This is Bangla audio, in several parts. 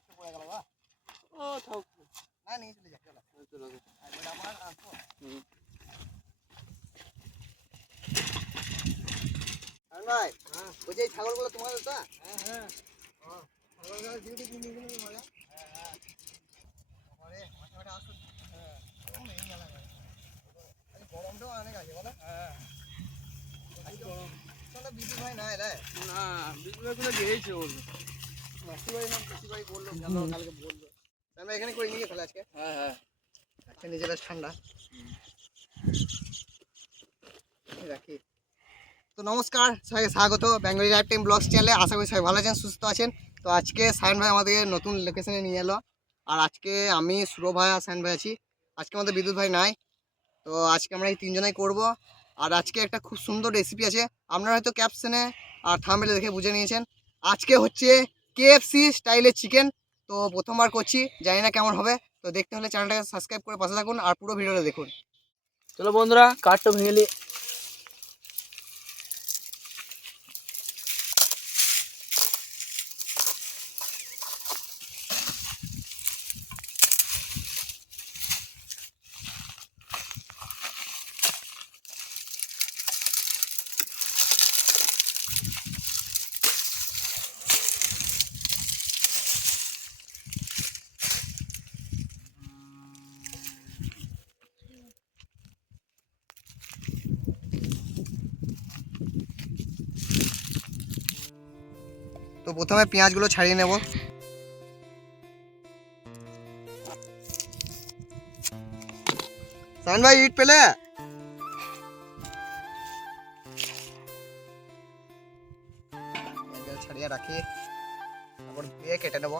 নিচে পড়ে গেল বা ও থাক না নিয়ে চলে যাক চলো চলো আর এটা আমার আসবো আর ভাই হ্যাঁ ওই যে ছাগলগুলো তোমাদের তো হ্যাঁ হ্যাঁ ছাগলগুলো ডিউটি কিনে নিয়ে গেলে বলে হ্যাঁ হ্যাঁ আমারে মাঠে মাঠে আসুন হ্যাঁ এই গেল গরমটাও অনেক আছে বলো হ্যাঁ গরম তাহলে বিদ্যুৎ ভাই নাই রে না বিজুলিগুলো গিয়েছে ওর মাসি ভাই না পিসি ভাই বললো গেল কালকে বললো আমরা এখানে করে নিয়ে তাহলে আজকে হ্যাঁ হ্যাঁ আজকে নিজে বেশ ঠান্ডা রাখি তো নমস্কার সবাইকে স্বাগত বেঙ্গলি লাইফ টাইম ব্লগস চ্যানেলে। আশা করি সবাই ভালো আছেন সুস্থ আছেন। তো আজকে সায়ন ভাই আমাদের নতুন লোকেশনে নিয়ে এলো আর আজকে আমি সুরভ ভাই আর সায়ন ভাই আছি। আজকে আমাদের বিদ্যুৎ ভাই নাই, তো আজকে আমরা এই তিনজনাই করব। আর আজকে একটা খুব সুন্দর রেসিপি আছে, আপনারা হয়তো ক্যাপশনে আর থাম্বনেলে দেখে বুঝে নিয়েছেন। আজকে হচ্ছে KFC স্টাইলের চিকেন। তো প্রথমবার করছি, জানি না কেমন হবে। তো দেখতে হলে চ্যানেলটাকে সাবস্ক্রাইব করে পাশে থাকুন আর পুরো ভিডিওটা দেখুন। চলো বন্ধুরা কাঠটা ভেঙে নি। তো প্রথমে পেঁয়াজগুলো ছাড়িয়ে নেব। সায়ন ভাই ইট পেলে ছাড়িয়ে রাখি, তারপর ধুয়ে কেটে নেব।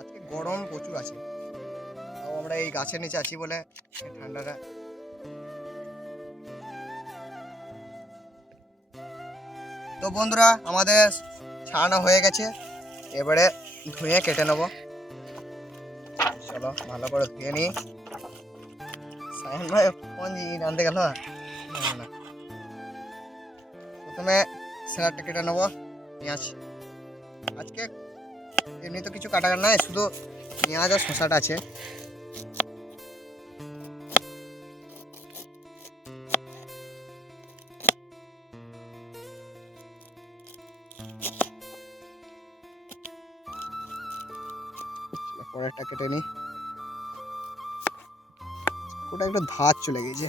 আজকে গরম প্রচুর আছে, তাও আমরা এই গাছের নিচে আছি বলে ঠান্ডাটা। তো বন্ধুরা আমাদের ছাড়ানো হয়ে গেছে, এবারে ধুয়ে কেটে নেব। চলো ভালো করে ধুয়ে নিই। সায়ন ভাই কোন জিনিস আনতে গেল? না প্রথমে স্যালাডটা কেটে নেবো। পেঁয়াজ আজকে এমনি তো কিছু কাটা নাই, শুধু পেঁয়াজ আর শসাটা আছে। পরেরটা কেটে নিই। ওটা একটু ধার চলে গেছে।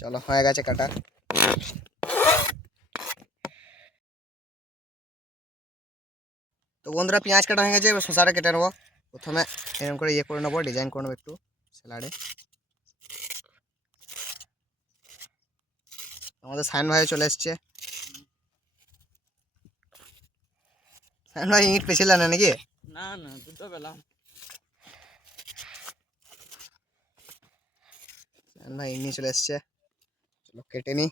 চলো হয়ে গেছে কাটা। তো বন্ধুরা পেঁয়াজ কাটা হয়ে গেছে, এবার শসাটা কেটে নেবো। প্রথমে এরকম করে ইয়ে করে নেবো, ডিজাইন করে নেবো একটু স্যালাডে। আমাদের সায়ন ভাই চলে এসছে। সায়ন ভাই ইট পেছিল না নাকি? না না দুটো পেলাম। সায়ন ভাই ইট নিয়ে চলে এসছে, চলো কেটে নি।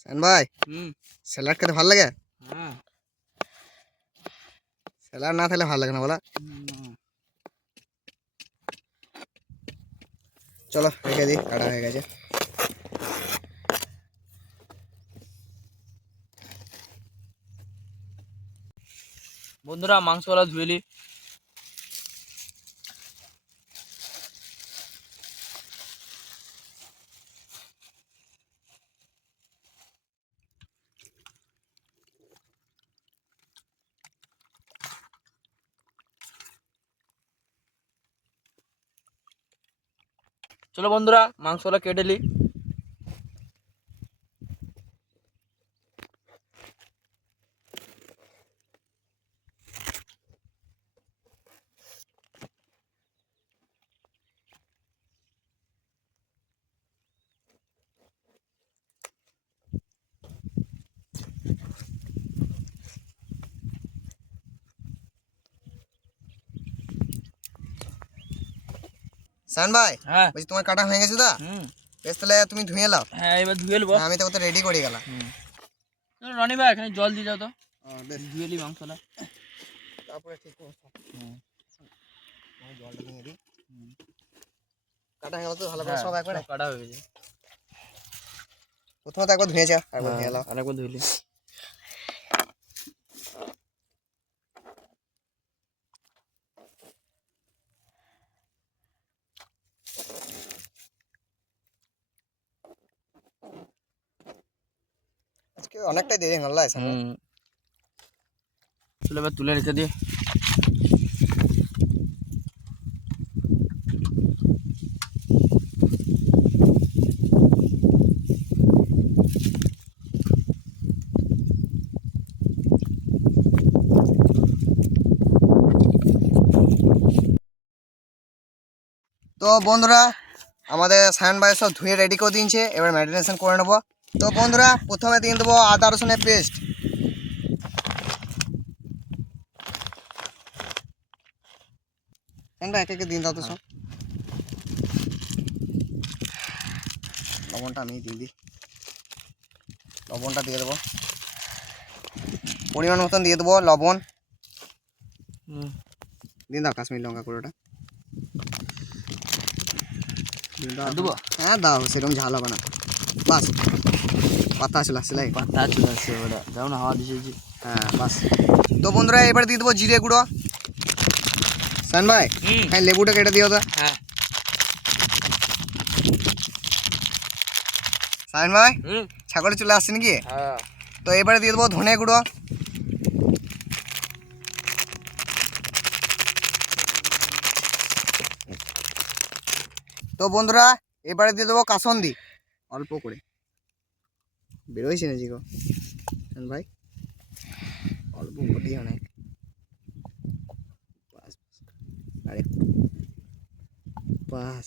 সায়ন ভাই স্যালাড খেতে ভালো লাগে? হ্যাঁ স্যালাড না থাকলে ভালো লাগে না বলা। চলো রেখে দিই, কাটা হয়ে গেছে। বন্ধুরা মাংসওয়ালা ধুয়েলি। চলো বন্ধুরা মাংসওয়ালা কেটে লি। সায়ন ভাই, হ্যাঁ বলছি তোমার কাটা হয়ে গেছে দা? হুম বেশ, তাহলে তুমি ধুয়ে নাও। হ্যাঁ এবার ধুয়ে নেবো। আমি তো কত রেডি করে গেলাম। রনি ভাই এখানে জল দিয়ে যাও তো, বেশ, ধুয়ে নি মাংসটা। তারপরে ঠিক আছে, হুম আমি জলটা নিয়ে দিই। হুম। কাটা হয়ে গেল তো ভালো করে হ্যাঁ সব একবারে? সব কাটা হয়ে গেছে। প্রথমত একবার ধুয়েছে, একবার ধুয়ে নাও। আরেকবার ধুইলি। আজকে অনেকটাই দেরি হলো সায়ন ভাই। হুম চলো এবার তুলে রেখে দিয়ে। তো বন্ধুরা, আমাদের সায়ন ভাই সব ধুয়ে রেডি করে দিয়েছে, এবার ম্যারিনেশন করে নেবো। তো বন্ধুরা, প্রথমে দিয়ে দেবো আদা রসুনের পেস্ট। এক একে দিন দাও তো সব। লবণটা আমি দিয়ে দিই, লবণটা দিয়ে দেবো পরিমাণ মতন দিয়ে দেবো লবণ। হুম দিন দাও কাশ্মীর লঙ্কা গুঁড়োটা দিন দাও। দেবো? হ্যাঁ দাও, সেরকম ঝাল হবে না। বাস, পাতা চলে আসছে লাই। পাতা চলে আসছে ওটা, দাও না হাওয়া দিয়েছি। হ্যাঁ বাস। তো বন্ধুরা, এবার দিয়ে দেবো জিরে গুঁড়ো। সায়ন ভাই, হ্যাঁ লেবুটা কেটে দিও তো। হ্যাঁ সায়ন ভাই, হুম ছাগলে চলে আসছে নাকি? হ্যাঁ তো এবারে দিয়ে দেবো ধনে গুঁড়ো। তো বন্ধুরা, এবারে দিয়ে দেবো কাসন্দি অল্প করে, বেরোইছে না জিগো সায়ন ভাই, অল্প দিয়ে অনেক। বাস, আরে বাস।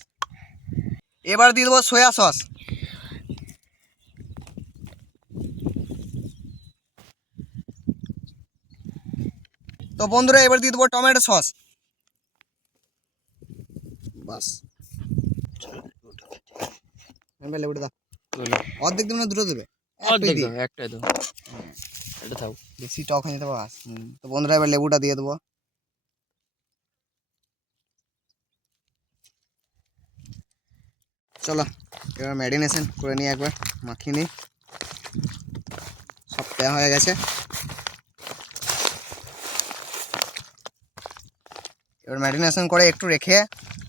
এবার দিয়ে দেবো সয়া সস। তো বন্ধুরা, এবার দিয়ে দেবো টমেটো সস। বাস, লেবুটা দাও। অর্ধেক দেবে না দুটো দেবে? একটাই দিই। একটাই তো, এটা থাক। বেশি টক হয়ে যেতে বাস। তো বন্ধুরা, এবার লেবুটা দিয়ে দেবো। চলো এবার ম্যারিনেশন করে নিই, একবার মাখিয়ে নিই। সব দেওয়া হয়ে গেছে, এবার ম্যারিনেশন করে একটু রেখে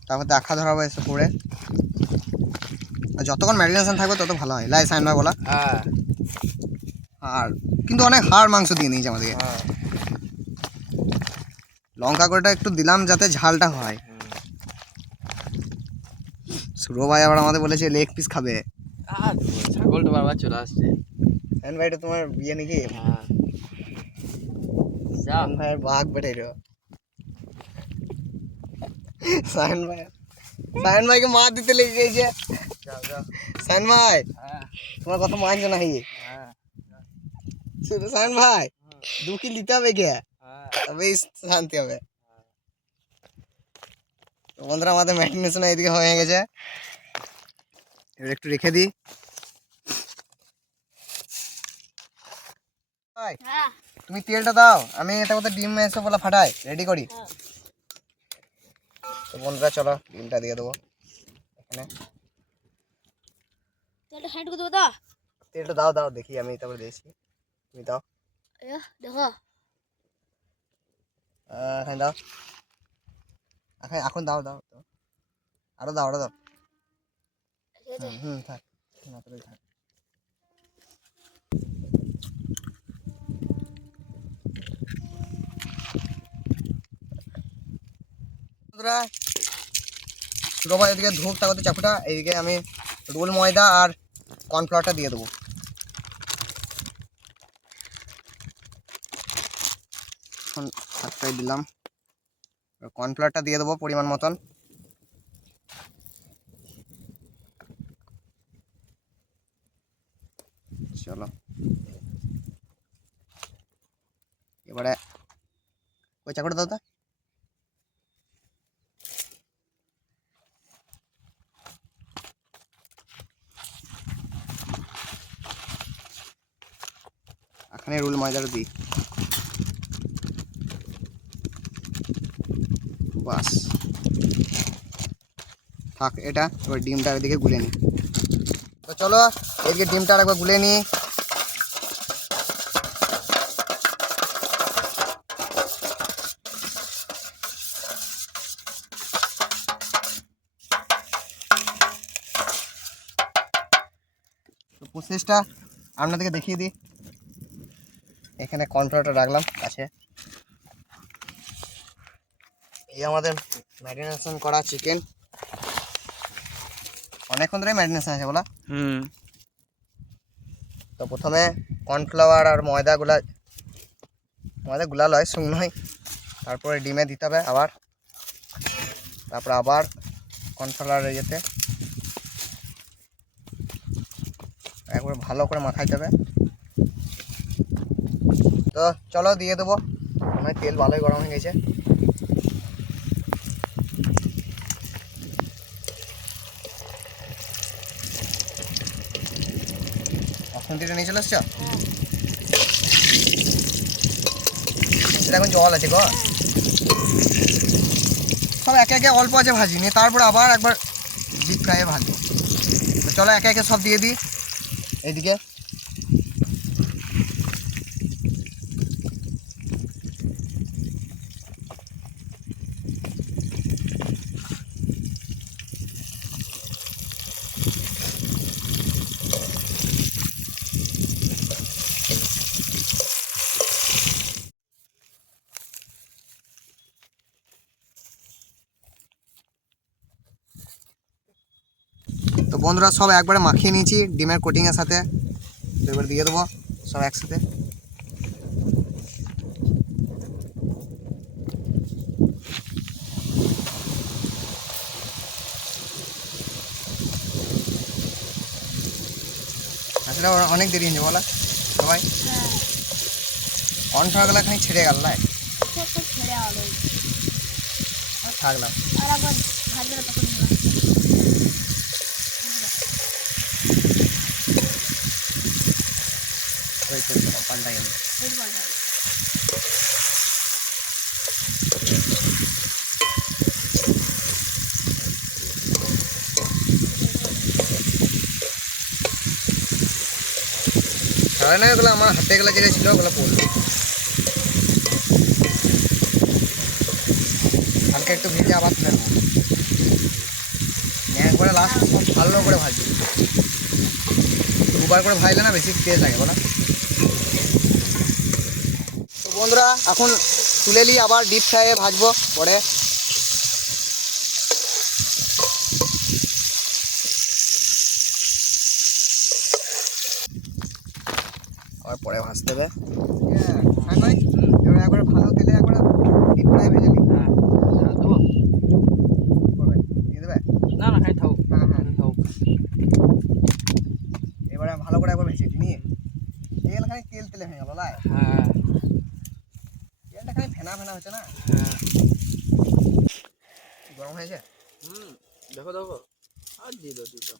তারপর দেখা ধরাবো এসে করে। আর যতক্ষণ ম্যারিনেশন থাকবে তত ভালো হয়, লাই সাইন ভাই বলা। হ্যাঁ আর কিন্তু অনেক হাড় মাংস দিয়ে নিয়েছে আমাদেরকে। হ্যাঁ লঙ্কা গুঁড়োটা একটু দিলাম যাতে ঝালটা হয়। সুরো ভাই আবার আমাদের বলেছে লেগ পিস খাবে। ছাগলটা বারবার চলে আসছে। সাইন ভাই, এটা তোমার বিয়ে নাকি? হ্যাঁ সাইন ভাইয়ের বাঘ বেটে রে। সাইন ভাই, সাইন ভাইকে মার দিতে লেগে গেছে। সাইন ভাই, হ্যাঁ তোমার কথা মানছে নাকি? হ্যাঁ শুধু সাইন ভাই, 2 কিল দিতে হবে কে, হ্যাঁ তবেই শান্তি হবে। তো বন্ধুরা, আমাদের ম্যারিনেশন এইদিকে হয়ে গেছে, এবার একটু রেখে দিই। ভাই, তুমি তেলটা দাও, আমি এটা মধ্যে ডিম এসে বলে ফাটাই রেডি করি। তো বন্ধুরা, চলো ডিমটা দিয়ে দেবো এখানে। তেলটা হ্যান্ড করে দেবো তো? তেলটা দাও দাও, দেখি আমি তারপরে দিয়েছি, তুমি দাও। দেখো এখানে দাও, এখন এখন দাও দাও দাও। আরো দাও, আরো দাও। থাক, মাত্রই থাক। বন্ধুরা, সুরো ভাই এদিকে ধূপ তাকাতে চাকুটা, এইদিকে আমি রোল ময়দা আর কর্নফ্লাওয়ারটা দিয়ে দেবো। এখন হাতটাই দিলাম, কর্নফ্লাওয়ারটা দিয়ে দেবো পরিমাণ মতন। চলো এবারে ওই চাকুটা দাও তো। এখানে রোল ময়দাটা দিই, বাস থাক এটা। এবার ডিমটা এদিকে গুলে নিই। তো চলো এদিকে ডিমটা একবার গুলে নিই। তো প্রসেসটা আপনাদেরকে দেখিয়ে দিই। এখানে কর্নফ্লাওয়ারটা রাখলাম কাছে। এই আমাদের ম্যারিনেশন করা চিকেন, অনেকক্ষণ ধরে ম্যারিনেশন আছে বলা। তো প্রথমে কর্নফ্লাওয়ার আর ময়দা গুলালয় শুকনোই, তারপরে ডিমে দিতে হবে আবার, তারপরে আবার কর্নফ্লাওয়ার ইয়েতে একবার ভালো করে মাখাইতে হবে। তো চলো দিয়ে দেবো, মনে হয় তেল ভালোই গরম হয়ে গেছে। অসন্তিটা নিয়ে চলে এসছো, এটা এখন জল আছে গো। সব একে একে অল্প আছে ভাজি নিয়ে, তারপরে আবার একবার ডিপ ফ্রাইয়ে ভাজবো। তো চলো একে একে সব দিয়ে দিই এইদিকে। তো বন্ধুরা সব একবারে মাখিয়ে নিয়েছি ডিমের কোটিংয়ের সাথে। তো এবার দিয়ে দেবো সব একসাথে। আসলে অনেক দেরি হয়ে যাবে বলা সবাই, কর্নফ্লাওয়ারগুলো খানি ছেড়ে গেল না, ছেড়ে আলো থাকলাম। আর একবার ভাজবে না তখন পাল্টাই গেল। সারা না ওগুলো আমার হাতে গেলে যেটা ছিল ওগুলো পড়লো, হালকা একটু ভেজে আবার তুলে নেবো। একবারে লাস্ট সব ভালো করে ভাজবো, দুবার করে ভাজলে না বেশি তেল লাগে বলা। তো বন্ধুরা এখন তুলে নিই, আবার ডিপ ফ্রাইয়ে ভাজবো পরে। আবার পরে ভাজতে হবে। হ্যাঁ ভাই, এবার একবারে ভালো তেলে একবারে ডিপ ফ্রাই ভেজে নিই। দিয়ে দেবে? না না খাই থাও। হ্যাঁ হ্যাঁ, থাও। এবারে ভালো করে একবার ভেজে নিয়ে তেল খানি তেল তেলে হয়ে গেল লাই। হ্যাঁ তেলটা খানি ফেনা ফেনা হচ্ছে না, হ্যাঁ গরম হয়েছে। দেখো দেখো, আর দিয়ে দাও দিয়ে দাও।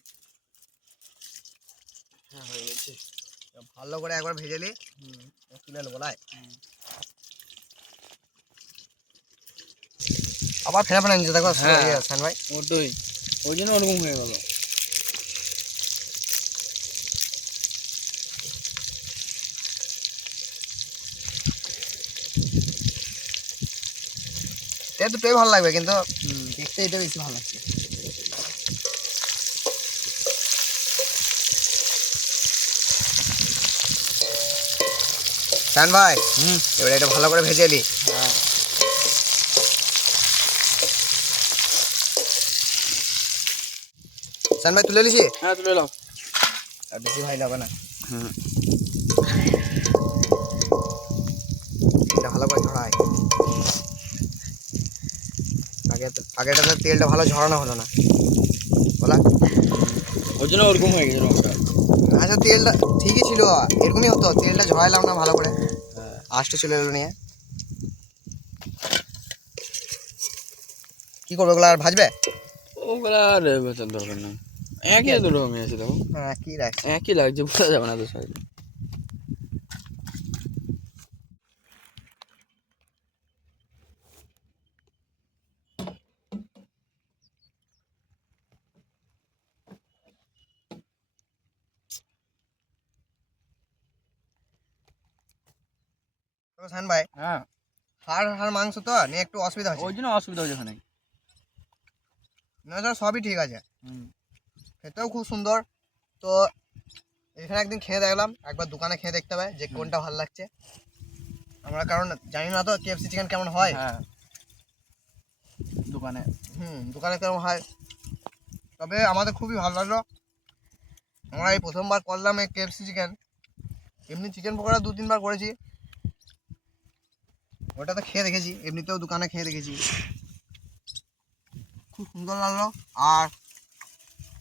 হ্যাঁ হয়ে গেছে। ভালো করে একবার ভেজে নি, তুলে নেবো লাই। আবার ফেনা ফেনা নিচ্ছে দেখো। হ্যাঁ সান ভাই ওটাই, ওই জন্য ওরকম হয়ে গেল। এটা দুটোই ভালো লাগবে, কিন্তু দেখতে এটা বেশি ভালো লাগছে। সান ভাই এবার এটা ভালো করে ভেজে নি। হ্যাঁ সান ভাই তুলে নিছি, হ্যাঁ তুলে নাও। আর বেশি ভাই লাগবে না। এটা ভালো করে ঝরাই। আগেটাতে তেলটা ভালো ঝরানো হলো না বলা, ওই জন্য ওরকম হয়ে গেছে রংটা। আচ্ছা তেলটা ঠিকই ছিল, এরকমই হতো, তেলটা ঝরাইলাম না ভালো করে, হ্যাঁ আস্তে চলে এলো নিয়ে। কি করবে ওগুলো, আর ভাজবে? ওগুলা আর বেচার দরকার নেই, একই দুটো আমি আছে দেখো। হ্যাঁ কি রাখছে, একই লাগছে, বোঝা যাবে না তো সাইডে। তো সায়ন ভাই হ্যাঁ হাড় মাংস তো নিয়ে একটু অসুবিধা হচ্ছে, ওই জন্য অসুবিধা হচ্ছে এখানে। না সবই ঠিক আছে, খেতেও খুব সুন্দর। তো এখানে একদিন খেয়ে দেখলাম, একবার দোকানে খেয়ে দেখতে হবে যে কোনটা ভালো লাগছে। আমরা কারণ জানি না তো KFC চিকেন কেমন হয়। হ্যাঁ দোকানে দোকানে কেমন হয়, তবে আমাদের খুবই ভালো লাগলো। আমরা এই প্রথমবার করলাম এই KFC চিকেন। এমনি চিকেন পকোড়া 2-3 বার করেছি, ওটা তো খেয়ে দেখেছি, এমনিতেও দোকানে খেয়ে দেখেছি, খুব সুন্দর লাগলো। আর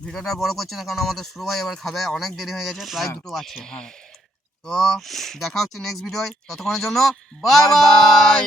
ভিডিওটা বড় করছি না কারণ আমাদের শুরু ভাই এবার খাবে, অনেক দেরি হয়ে গেছে, প্রায় 2টো আছে। হ্যাঁ তো দেখা হচ্ছে নেক্সট ভিডিওয়, ততক্ষণের জন্য বাই বাই।